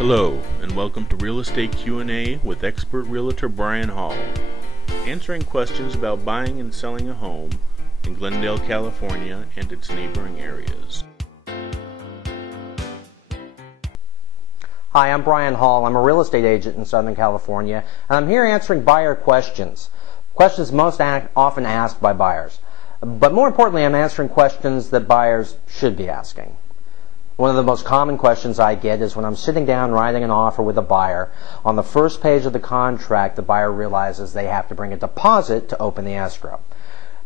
Hello, and welcome to Real Estate Q&A with expert realtor Brian Hall, answering questions about buying and selling a home in Glendale, California and its neighboring areas. Hi, I'm Brian Hall. I'm a real estate agent in Southern California, and I'm here answering buyer questions most often asked by buyers. But more importantly, I'm answering questions that buyers should be asking. One of the most common questions I get is when I'm sitting down writing an offer with a buyer, on the first page of the contract, the buyer realizes they have to bring a deposit to open the escrow.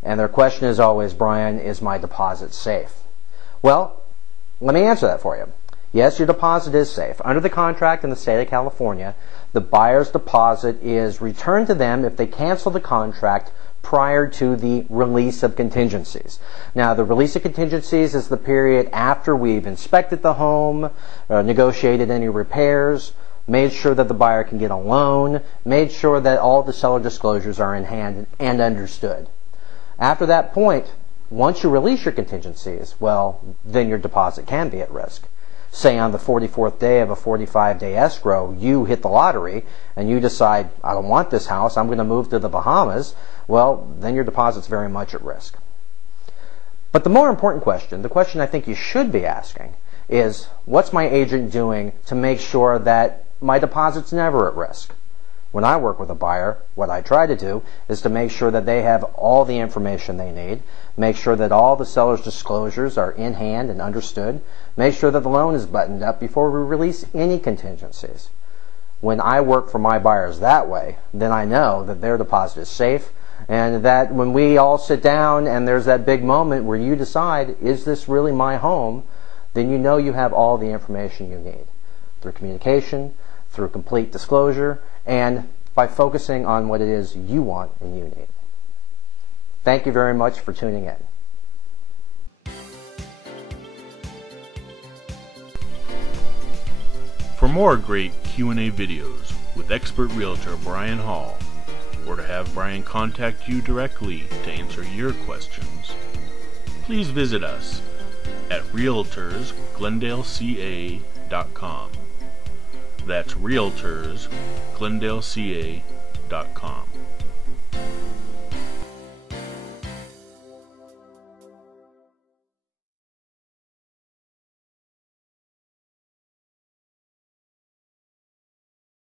And their question is always, Brian, is my deposit safe? Well, let me answer that for you. Yes, your deposit is safe. Under the contract in the state of California, the buyer's deposit is returned to them if they cancel the contract prior to the release of contingencies. Now, the release of contingencies is the period after we've inspected the home, negotiated any repairs, made sure that the buyer can get a loan, made sure that all the seller disclosures are in hand and understood. After that point, once you release your contingencies, well, then your deposit can be at risk. Say on the 44th day of a 45-day escrow, you hit the lottery and you decide, I don't want this house, I'm going to move to the Bahamas, well, then your deposit's very much at risk. But the more important question, the question I think you should be asking, is what's my agent doing to make sure that my deposit's never at risk? When I work with a buyer, what I try to do is to make sure that they have all the information they need, make sure that all the seller's disclosures are in hand and understood, make sure that the loan is buttoned up before we release any contingencies. When I work for my buyers that way, then I know that their deposit is safe, and that when we all sit down and there's that big moment where you decide, is this really my home, then you know you have all the information you need through communication, through complete disclosure, and by focusing on what it is you want and you need. Thank you very much for tuning in. For more great Q&A videos with expert realtor Brian Hall, or to have Brian contact you directly to answer your questions, please visit us at realtorsglendaleca.com. That's realtorsglendaleca.com.